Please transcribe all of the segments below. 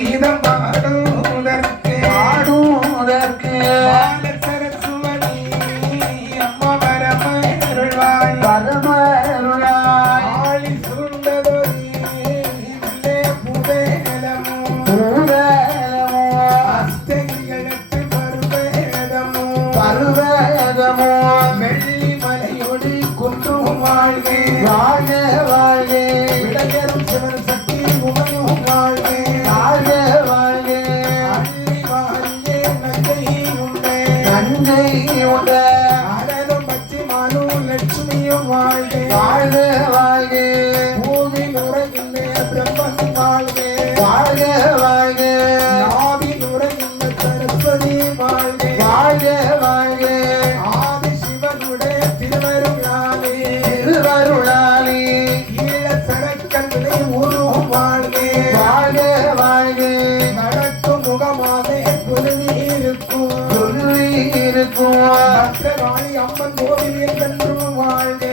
கீதம் பாடுவதற்கு சரஸ்வதி அம்மா வரமருள்வாய் ஆளி சுண்டதொரு புவேலமும் அஸ்தகிகளுக்கு பருவேதமும் வெள்ளி மலையொடி குன்றும் வாழ்கே விளையரும் சிவன் சக்தி உமையும் வாழ்கே நஞ்சை உண்ட அரணும் பச்சி மனு லட்சுமியும் வாழ்கே பூவில் உறகின்ற பிரம்மன் வாழ்கே நாவில் உறகின்ற சரஸ்வதி வாழ்கே ஆதி சிவனுடைய திருவருளாலே ஈழ சரக்கல்லை உருவும் வாழ்கே நடக்கும் முகமாக குருவி இருக்கும் பத்ரகாளி அம்மன் கோவில் என்றும் வாழ்கே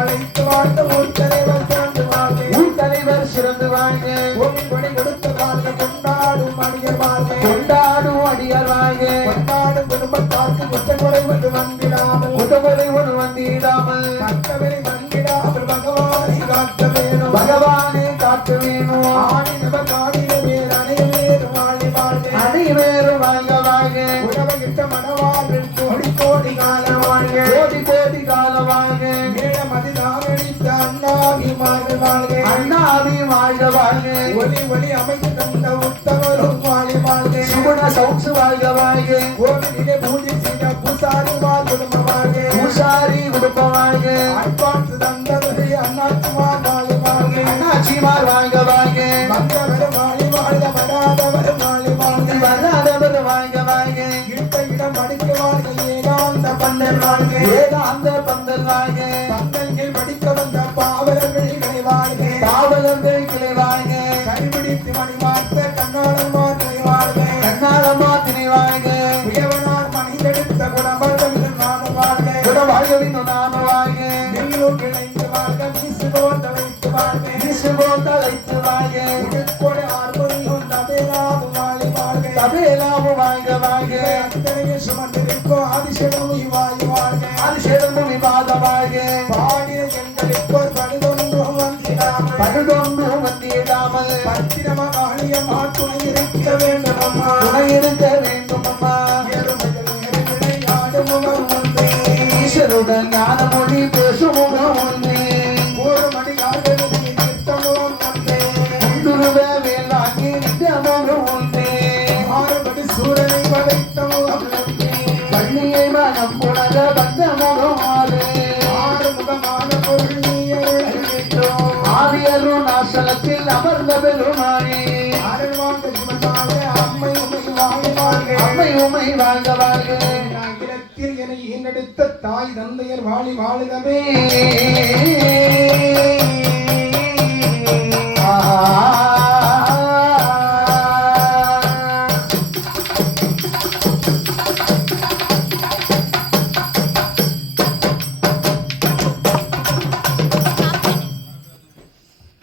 அழைத்து வாழ்ந்த ஊர் தலைவர் சிறந்து வாழ்கே கோவில் பணி கொடுத்த வாழ்க கொண்டாடும் அடியார் வாழ்கே கொண்டாடும் குடும்பத்தாருக்கு குற்றமுறை வந்திடாமல் மற்றவரை வந்திடாமல் பகவானை காக்க வேணும் ஆணினவ காணின வேறு அனைவரும் வாழ்க உணவகிட்ட மனவாழ்வில் கோடி கால வாழ்க மேலமதிதாரணித்த அண்ணாவி வாழ்க ஒளி அமைத்து தந்த உத்தமரும் வாழ்க சுகுண சௌசு வாழ்க கோவிலிலே பூஜை செய்த பூசாரி குடும்ப வாழ்க அட்வான்ஸ் தந்தவரை அண்ணாச்சிமார் வாழ்க வந்தவர் வாழ்க வராதவர் வாழ்க இருந்த இடம் படிக்க வாழ்க ஏகாந்த பந்தல் வாழ்க பந்தல்கள் படிக்க வந்த பாவலர்கள் கிளை வாழ்க கைபிடித்து மணி மாத்த கண்ணாளமாத்தினை வாழ்க உயவனார் மனிதெடுத்த குணமர்கள் நானும் வாழ்க நெல்லூர் கிளைந்து வாழ்க வீசு போல் தலைத்து வாழ்க உடுக்கொடை ஆர்வரியும் தபேலாவும் வாழ்க அத்தனையை சுமந்திருக்கோ ஆதிசேடம் விவாத வாழ்க பாடிய எங்களுக்கோ படுதொன்றும் வந்திடாமல் பத்திரமா காளியம்மா துணை இருக்க வேண்டும் அம்மா விளையாடும் முகம் ஒன்றே ஈஸ்வருடன் ஞான மொழி பேசும் முகம் ஒன்றே ஒரு மணியார்கள் நிறுத்தமும் ஒன்றே முன்னுருவ வேளாங்கி நித்தமும் ஒன்றே ஆறுபடி சூரனை வளைத்த முகம் ஒன்றே பள்ளியை மனம் உணர வந்த முகம் ஆறுமுகமான பொருள் நீ ஆவியரும் நாசனத்தில் அமர்ந்த பெருமானே அருள்வாங்க சிவனாக அம்மை உமை வாழ்க இடத்தில் என ஈண்டெடுத்த தாய் தந்தையர் வாழி வாழுகவே